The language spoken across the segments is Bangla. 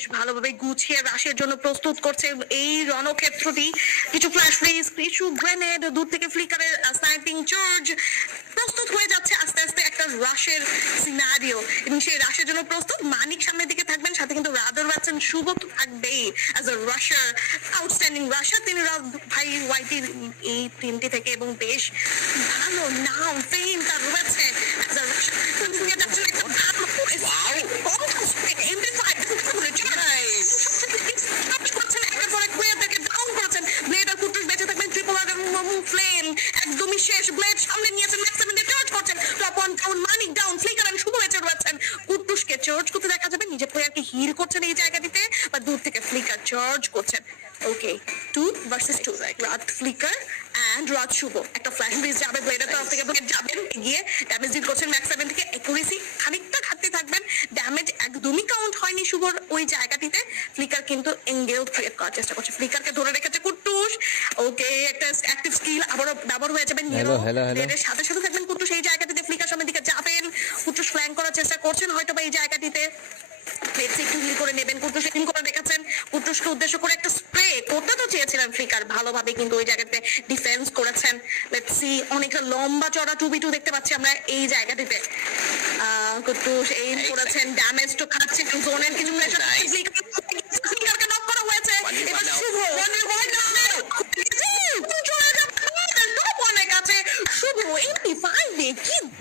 বেশ ভালোভাবে গুছিয়ে রাশের জন্য প্রস্তুত করছে এই রণক্ষেত্রটি। কিছু ফ্ল্যাশ ফ্রিজ কিছু গ্রেনেড দূর থেকে ফ্লিকারের স্নাইপিং চার্জ প্রস্তুত হয়ে যাচ্ছে আস্তে আস্তে একটা রাশের সিনারিও এবং সেই রাশের জন্য প্রস্তুত মানিক সামনের দিকে থাকবেন, সাথে কিন্তু রাদর বাচ্চন শুভ থাকবেই। As a rusher outstanding rusher তিনি ভাই ওয়াইটি এই টিমটি থেকে এবং বেশ ভালো নাম ফেম তার রয়েছে অ্যাজ আ রাশার নিয়ে যাচ্ছেন একটা ভালো এমপি করছেন একের পর এক প্লেয়ারদেরকে ডাউন করেছেন ব্লেড আর কুটুস বেঁচে থাকবেন ট্রিপল আর ফ্লেম একদমই শেষ ব্লেড সামনে নিয়েছেন ম্যাক্স সেভেন চার্জ করছেন top one down Manik down Flicker and Shubh বেঁচে রয়েছেন কুটুসকে চার্জ করতে দেখা যাবে নিজের প্লেয়ারকে হিল করছেন এই জায়গাটিতে বা দূর থেকে ফ্লিকার চার্জ করছেন। Okay two versus two Raat flicker and Raat Shubh. একটা ফ্ল্যাশ ব্রিজ যাবে ব্লেডের তরফ থেকে যাবেন এগিয়ে ড্যামেজ ডিল করছেন ম্যাক্স সেভেন থেকে একুরেসি খানিকটা ঘাটতি থাকবেন। ড্যামেজ একদমই কাউন্ট হয়নি শুভর ওই জায়গাটিতে। ফ্লিকার কিন্তু এঙ্গেল ক্রিয়েট করার চেষ্টা করছে। ফ্লিকারকে ধরে রেখেছে কুট্টুস ওকে একটা অ্যাক্টিভ স্কিল আবারও ব্যবহার হয়ে যাবেন সাথে সাথে থাকবেন কুট্টুস এই জায়গাটিতে ফ্লিকার সামনের দিকে যাবেন কুট্টুস ফ্ল্যাঙ্ক করার চেষ্টা করছেন হয়তো বা এই জায়গাটিতে একটু হিল করে নেবেন কুটুস হিল করে রেখেছেন কুটুসকে উদ্দেশ্য করে একটা স্প্রে করতে তো চেয়েছিলেন ফ্লিকার ভালোভাবে কিন্তু ওই জায়গাতে ডিফেন্স করেছেন লেটস সি অনেকটা লম্বা চড়া টু বি টু দেখতে পাচ্ছি আমরা এই জায়গাটিতে আহ, এইম করেছেন ড্যামেজ তো খাচ্ছে জোনের কিছু প্রেশার নক করা হয়েছে এবার শুভ কাছে শুভ 85 এ কি দারুণ কিছু বন্ধু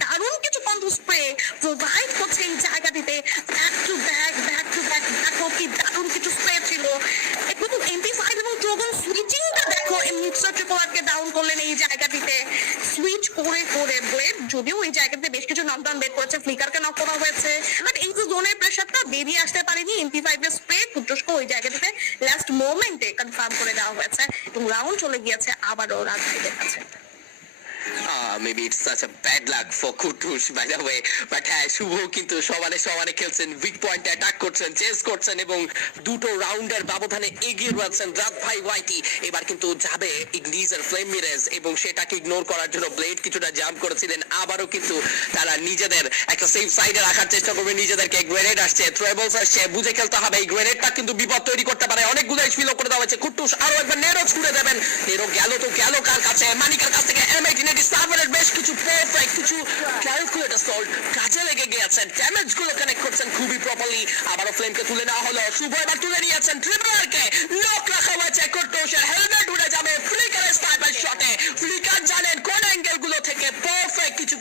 স্প্রে প্রোভাইড করছে এই জায়গাটিতে back to back back to back দেখো কি দারুণ কিছু স্প্রে ছিল। এবং এমপি এবং ড্রাগন সুইচিংটা দেখো মিক্সার ট্রিপলারকে ডাউন করলেন এই জায়গাটিতে সুইচ করে করে ব্লেড যদিও ওই জায়গাতে বেশ কিছু নকডাউন বের করেছে ফ্লিকারকে নক করা হয়েছে। বাট এই যে জোনের প্রেশারটা বেরিয়ে আসতে পারেনি এমপি ফাইভ এর স্প্রে পুত্রস্ক ওই জায়গাটিতে লাস্ট মোমেন্টে কনফার্ম করে দেওয়া হয়েছে। এবং রাউন্ড চলে গিয়েছে, আবারও রাজধানীদের কাছে হ্যাঁ শুভ কিন্তু সমানে সমানে খেলছেন উইক অ্যাটাক করছেন চেস করছেন এবং দুটো রাউন্ডের ব্যবধানে এগিয়ে রয়েছেন রাত ভাই ওয়াইটি। এবার কিন্তু যাবে ফ্লেম মিরেজ এবং সেটাকে ইগনোর করার জন্য ব্লেড কিছুটা জাম্প করেছিলেন, আবারও কিন্তু তারা নিজেদের একটা সেফ সাইডে রাখার চেষ্টা করবে, নিজেদেরকে গ্রেনেড আসছে ট্রেবলস আসছে, বুঝে খেলতে হবে, এই গ্রেনেডটা কিন্তু বিপদ তৈরি করতে পারে অনেকগুলো এইচপি করে দেওয়া হয়েছে কুটুস আরও একবার নেরো ছুড়ে দেবেন নেরো গেল তো গেল কার কাছে মানিকের কাছ থেকে এইটি সেভেনের বেশ কিছু পারফেক্ট কিছু ক্যালকুলেট সল্ট কাজে লেগে গিয়েছেন ড্যামেজগুলো কানেক্ট করছেন খুবই প্রপারলি আবারও ফ্লেমকে তুলে নেওয়া হলো, শুভ এবার তুলে নিয়েছেন ট্রিপলারকে লোক রাখা হয়েছে কুটুসের হেলমেট উড়ে যাবে ফ্লিকারের স্নাইপার শটে ফ্লিকার জানেন কোন অ্যাঙ্গেলগুলো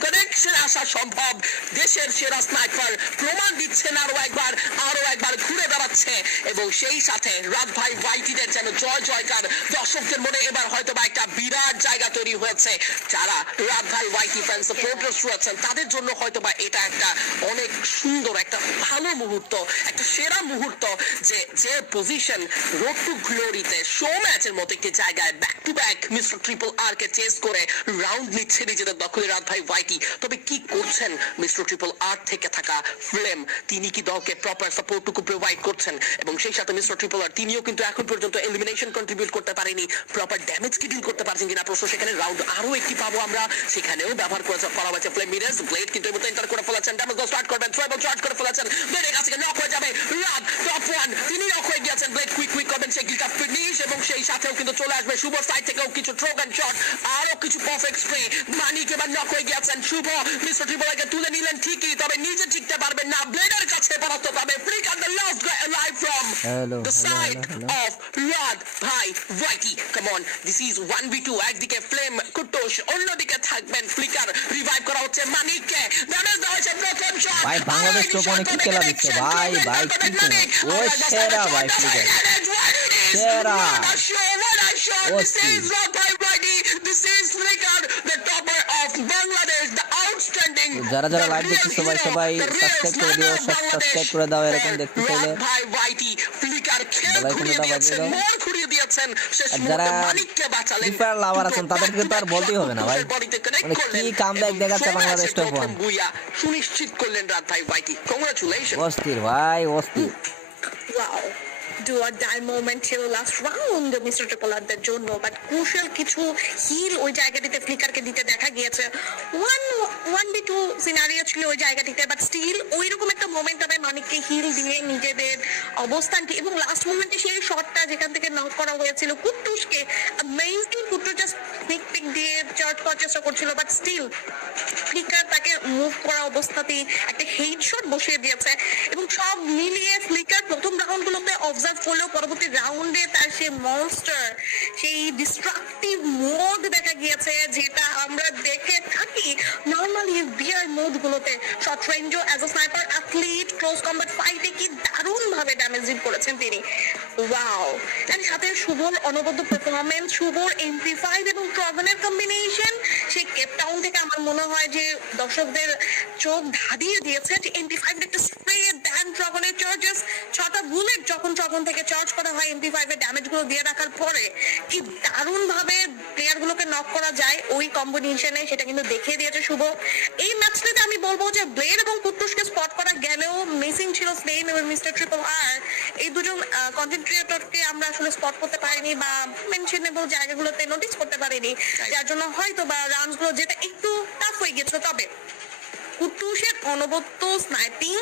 কানেকশন আসা সম্ভব। দেশের সেরা স্নাইপার প্রমাণ দিচ্ছেন আরও একবার আরও একবার ঘুরে দাঁড়াচ্ছে এবং সেই সাথে রাত ভাই ওয়াইটিদের যেন জয় জয়কার দর্শকদের মনে এবার হয়তো বা একটা বিরাট জায়গা তৈরি হয়েছে। যারা রাত ভাই ওয়াইটি ফ্যান সাপোর্টার্স রয়েছেন, তাদের জন্য হয়তো বা এটা একটা অনেক সুন্দর, একটা ভালো মুহূর্ত, একটা সেরা মুহূর্ত যে যে পজিশন রোড টু গ্লোরিতে শো ম্যাচের মতো একটি জায়গায় back to back mister triple R K chase করে রাউন্ড নিচ্ছে নিজেদের দখলে রাত ভাই ওয়াইটি তবে কি করছেন মিস্টার ট্রিপল আর থেকে থাকা ফ্লেম? তিনি কি দলকে প্রপার সাপোর্টটুকু প্রোভাইড করছেন? এবং সেই সাথে মিস্টার ট্রিপল আর, তিনিও কিন্তু এখন পর্যন্ত এলিমিনেশন কন্ট্রিবিউট করতে পারেনি। প্রপার ড্যামেজ কি ডিল করতে পারছেন কিনা প্রশ্ন সেখানে রাউন্ড আরও একটি পাবো আমরা। সেখানেও ব্যবহার করা হয়েছে ফ্লেম মিরাজ ব্লেড কিন্তু মুহূর্তে এন্টার করে ফেলেছেন। ড্যামেজ স্টার্ট করবেন ট্রাইবল চার্জ করে ফেলেছেন। ব্লেডের কাছে নক হয়ে যাবে। রাত টপ ওয়ান তিনি নক হয়ে গিয়েছেন। ব্লেড কুইক কুইক করবেন, সেই গিলটা ফিনিশ এবং সেই সাথেও কিন্তু চলে আসবে। শুভ সাইড থেকেও কিছু অ্যান্ড শট আরও কিছু পারফেক্ট স্প্রে মানিক এবার নক হয়ে গিয়েছেন। শুভ মিস্টার ট্রিপলকে তুলে নিলেন ঠিকই তবে নিজে জিততে পারবেন না ব্লেডের কাছে পরাস্ত পাবে Freak and the last alive from the side. Of Raad ভাই YT come on this is 1v2 একদিকে ফ্লেম কুটুস অন্যদিকে থাকবেন ফ্লিকার রিভাইভ করা হচ্ছে মানিককে ড্যামেজ দেওয়া হয়েছে প্রথম শট ভাই, বাংলাদেশ তো অনেক কি খেলা দিচ্ছে, ভাই, ভাই, কি খেলা? ও সেরা ভাই, ফ্লিকার। সেরা। ও যারা যারা লাইভ দেখছ সবাই সবাই সাবস্ক্রাইব করে দিও সাবস্ক্রাইব করে দাও এরকম দেখতে চাইলে যারা মুহূর্তে মানিককে বাঁচালেন। ফ্রি ফায়ার লাভার আছেন তাদেরকে তো আর বলতেই হবে না ভাই। মানে কি এবং দেখাচ্ছে বাংলাদেশ one। বুইয়া সুনিশ্চিত করলেন রাত ভাই ভাইটি কংগ্রাচুলেশন অস্থির ভাই অস্থির ডু আর ডাই মোমেন্ট ছিল লাস্ট রাউন্ড মিস্টার ট্রিপলারদের জন্য। বাট ক্রুশাল কিছু হিল ওই জায়গাটিতে ফ্লিকারকে দিতে দেখা গিয়েছে। One one B two scenario ছিল ওই জায়গাটিতে বাট স্টিল ওই রকম একটা মোমেন্ট মোমেন্টামে মানিককে হিল দিয়ে নিজেদের অবস্থানটি। এবং লাস্ট মোমেন্টে সেই শটটা যেখান থেকে নক করা হয়েছিল কুট্টুসকে mainly Kuttus just peek peek দিয়ে চার্জ করার চেষ্টা করছিল বাট স্টিল ফ্লিকার তাকে মুভ করা অবস্থাতেই একটা হেড শট বসিয়ে দিয়েছে। এবং সব মিলিয়ে ফ্লিকার প্রথম রাউন্ডগুলোতে অবজার্ভ করলেও পরবর্তী রাউন্ডে তার সেই মনস্টার সেই ডিস্ট্রাকটিভ মোড দেখা গিয়েছে, যেটা আমরা দেখে থাকি নর্মালি বিয়ার মোড গুলোতে short রেঞ্জও as a sniper athlete close combat ফাইটে কি দারুণ ভাবে ড্যামেজ করেছেন তিনি। ওয়াও এন্ড সাথে শুভর অনবদ্য পারফরমেন্স শুভর এমপি এবং ট্রভেনের কম্বিনেশন সেই কেপ টাউন থেকে আমার মনে হয় যে দর্শকদের চোখ ধাঁধিয়ে দিয়েছে যে এমপি একটা স্প্রে ট্রভেনের চার্জেস ছটা বুলেট যখন ট্রভেন থেকে চার্জ করা হয় এমপি ফাইভ এর ড্যামেজগুলো দিয়ে রাখার পরে কি দারুণ ভাবে প্লেয়ার গুলোকে নক করা যায় ওই কম্বিনেশনে সেটা কিন্তু দেখিয়ে দিয়েছে শুভ। এই ম্যাচটাতে আমি বলব যে ব্লেড এবং কুট্টুসকে স্পট করা গেলেও মিসিং ছিল স্পেন এবং মিস্টার ট্রিপল আর এই দুজন কন্টেন্ট ক্রিয়েটরকে আমরা আসলে স্পট করতে পারিনি বা মেনশনেবল জায়গাগুলোতে নোটিস করতে পারিনি। যার জন্য হয়তো বা রানসগুলো যেটা একটু টাফ হয়ে গেছিল তবে কুটুসের অনবদ্য স্নাইপিং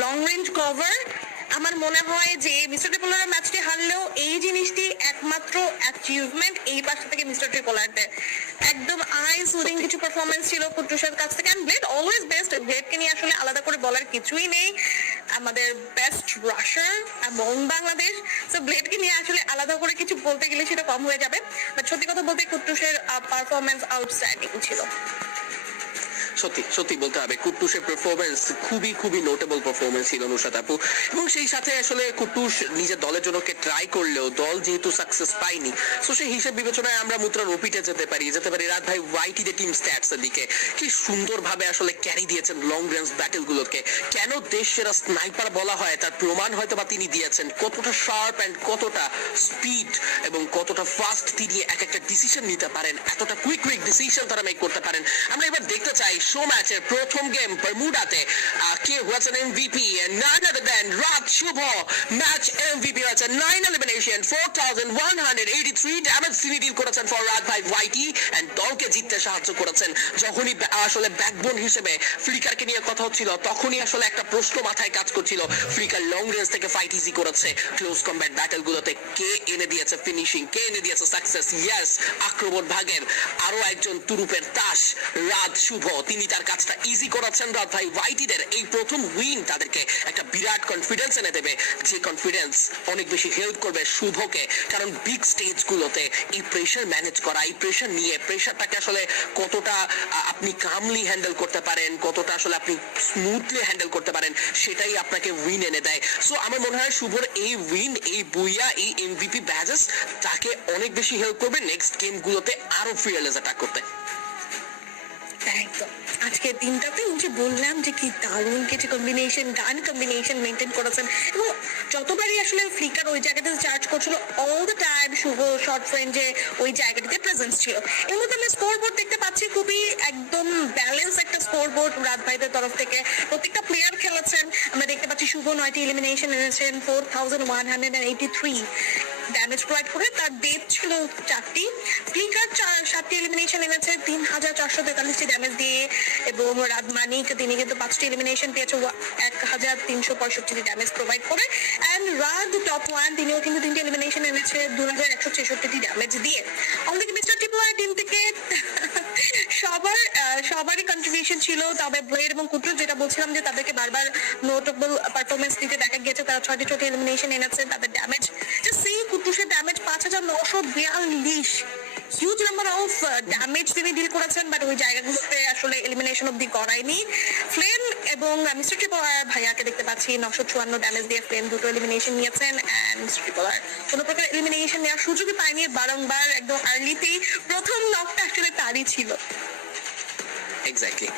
লং রেঞ্জ কভার আমার মনে হয় যে মিস্টার ট্রিপোলার ম্যাচটি হারলেও এই জিনিসটি একমাত্র অ্যাচিভমেন্ট এই পাশে থেকে মিস্টার ট্রিপোলারদের একদম আই সুদিং কিছু পারফরমেন্স ছিল কুটুসের কাছ থেকে। অ্যান্ড ব্লেড অলওয়েজ বেস্ট ব্লেডকে নিয়ে আসলে আলাদা করে বলার কিছুই নেই। আমাদের বেস্ট রাশার এবং বাংলাদেশ। সো ব্লেডকে নিয়ে আসলে আলাদা করে কিছু বলতে গেলে সেটা কম হয়ে যাবে। বাট সত্যি কথা বলতে কুটুসের পারফরমেন্স আউটস্ট্যান্ডিং ছিল। সত্যি সত্যি বলতে হবে, কুট্টুসের পারফরমেন্স খুবই খুবই নোটেবল পারফরমেন্স ছিল নুসাদ আপু। এবং সেই সাথে আসলে কুট্টুস নিজের দলের জন্য কে ট্রাই করলেও, দল যেহেতু সাকসেস পায়নি সো সেই হিসেব বিবেচনায় আমরা মুদ্রা রপিটে যেতে পারি যেতে পারি রাত ভাই ওয়াইটি দে টিম স্ট্যাটস এর দিকে। কি সুন্দরভাবে আসলে ক্যারি দিয়েছেন লং রেঞ্জ ব্যাটেল গুলোকে। কেন দেশ সেরা স্নাইপার বলা হয়, তার প্রমাণ হয়তো বা তিনি দিয়েছেন। কতটা শার্প এন্ড কতটা স্পিড এবং কতটা ফাস্ট তিনি এক একটা ডিসিশন নিতে পারেন, এতটা কুইক কুইক ডিসিশন তারা মেক করতে পারেন। আমরা এবার দেখতে চাই শো ম্যাচের প্রথম গেম বারমুডাতে কে হয়েছেন MVP none other than Raat Shubh match MVP হয়েছে। Nine elimination four thousand one hundred eighty three damage তিনি ডিল করেছেন ফর রাত ভাই ওয়াইটি এন্ড দলকে জিততে সাহায্য করেছেন। যখনই আসলে ব্যাকবোন হিসেবে ফ্লিকারকে নিয়ে কথা হচ্ছিল, তখনই আসলে একটা প্রশ্ন মাথায় কাজ করছিল। ফ্লিকার লং রেঞ্জ থেকে ফাইট ইজি করেছে। ক্লোজ কম্ব্যাট ব্যাটেল গুলোতে কে এনে দিয়েছে ফিনিশিং কে এনে দিয়েছে সাকসেস ইয়েস আক্রমণ ভাগের আরও একজন তুরুপের তাস রাত শুভ তিনি তার কাজটা ইজি করাচ্ছেন, রাত ওয়াইটিদের এই প্রথম উইন তাদেরকে একটা বিরাট কনফিডেন্স এনে দেবে, যে কনফিডেন্স অনেক বেশি হেল্প করবে শুভকে, কারণ বিগ স্টেজ গুলোতে এই প্রেশার ম্যানেজ করা, এই প্রেশার নিয়ে প্রেশারটাকে আসলে কতটা আপনি কামলি হ্যান্ডেল করতে পারেন, কতটা আসলে আপনি স্মুথলি হ্যান্ডেল করতে পারেন, সেটাই আপনাকে উইন এনে দেয়। সো আমার মনে হয় শুভর এই উইন এই বুইয়া, এই এমভিপি ব্যাজেস তাকে অনেক বেশি হেল্প করবে নেক্সট গেম গুলোতে আরও ফিয়ারলেস অ্যাটাক করতে। একদম। আজকের দিনটাতে যে বললাম যে কি দারুণ কিছু কম্বিনেশন গান কম্বিনেশন মেনটেন করেছেন। এবং যতবারই আসলে ফ্লিকার ওই জায়গাতে চার্জ করছিল all the time Shubh short রেঞ্জে ওই জায়গাটিতে প্রেজেন্স ছিল। এর মধ্যে আমরা স্কোর বোর্ড দেখতে পাচ্ছি, খুবই একদম ব্যালেন্স একটা স্কোর বোর্ড রাত ভাইদের তরফ থেকে। প্রত্যেকটা প্লেয়ার খেলেছেন। আমরা দেখতে পাচ্ছি শুভ নয়টি এলিমিনেশন এনেছেন four thousand one hundred eighty three damage provide করে, তার ডেথ ছিল চারটি। ফ্লিকার সাতটি এলিমিনেশন এনেছে, তিন হাজার চারশো তেতাল্লিশটি ড্যামেজ দিয়ে, এবং রাত মানিক তিনি কিন্তু পাঁচটি এলিমিনেশন পেয়েছে এক হাজার তিনশো পঁয়ষট্টি ড্যামেজ প্রোভাইড করে। অ্যান্ড রাত টপ ওয়ান তিনিও কিন্তু তিনটি এলিমিনেশন এনেছে দু হাজার একশো ছেষট্টিটি ড্যামেজ দিয়ে। অন্যদিকে মিস্টার টিপলার টিম সবার সবারই কন্ট্রিবিউশন ছিল, তবে ব্লেড এবং কুটুর যেটা বলছিলাম যে তাদেরকে বারবার নোটেবল পারফরমেন্স দিতে দেখা গিয়েছে, তারা ছয়টি ছয়টি এলিমিনেশন এনেছে তাদের ড্যামেজ যে সেই কুটুসের ড্যামেজ পাঁচ হাজার নশো বিয়াল্লিশ। হিউজ নাম্বার অফ ড্যামেজ তিনি ডিল করেছেন বাট ওই জায়গাগুলোতে আসলে এলিমিনেশন অব্দি করায়নি ফ্লেম এবং মিস্টার ট্রিপলার ভাইয়াকে দেখতে পাচ্ছি, নশো চুয়ান্ন ড্যামেজ দিয়ে ফ্লেম দুটো এলিমিনেশন নিয়েছেন অ্যান্ড মিস্টার ট্রিপলার কোনো প্রকার এলিমিনেশন নেওয়ার সুযোগই পায়নি, বারংবার একদম আর্লিতেই প্রথম নকটা আসলে তারই ছিল। এক্স্যাক্টলি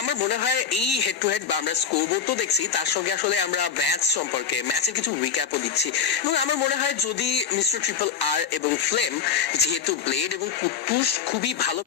আমার মনে হয় এই হেড টু হেড বা আমরা স্কোরবোর্ড তো দেখছি, তার সঙ্গে আসলে আমরা ম্যাচ সম্পর্কে ম্যাচের কিছু রিক্যাপও দিচ্ছি। এবং আমার মনে হয় যদি মিস্টার ট্রিপল আর এবং ফ্লেম যেহেতু ব্লেড এবং কুটুস খুবই ভালো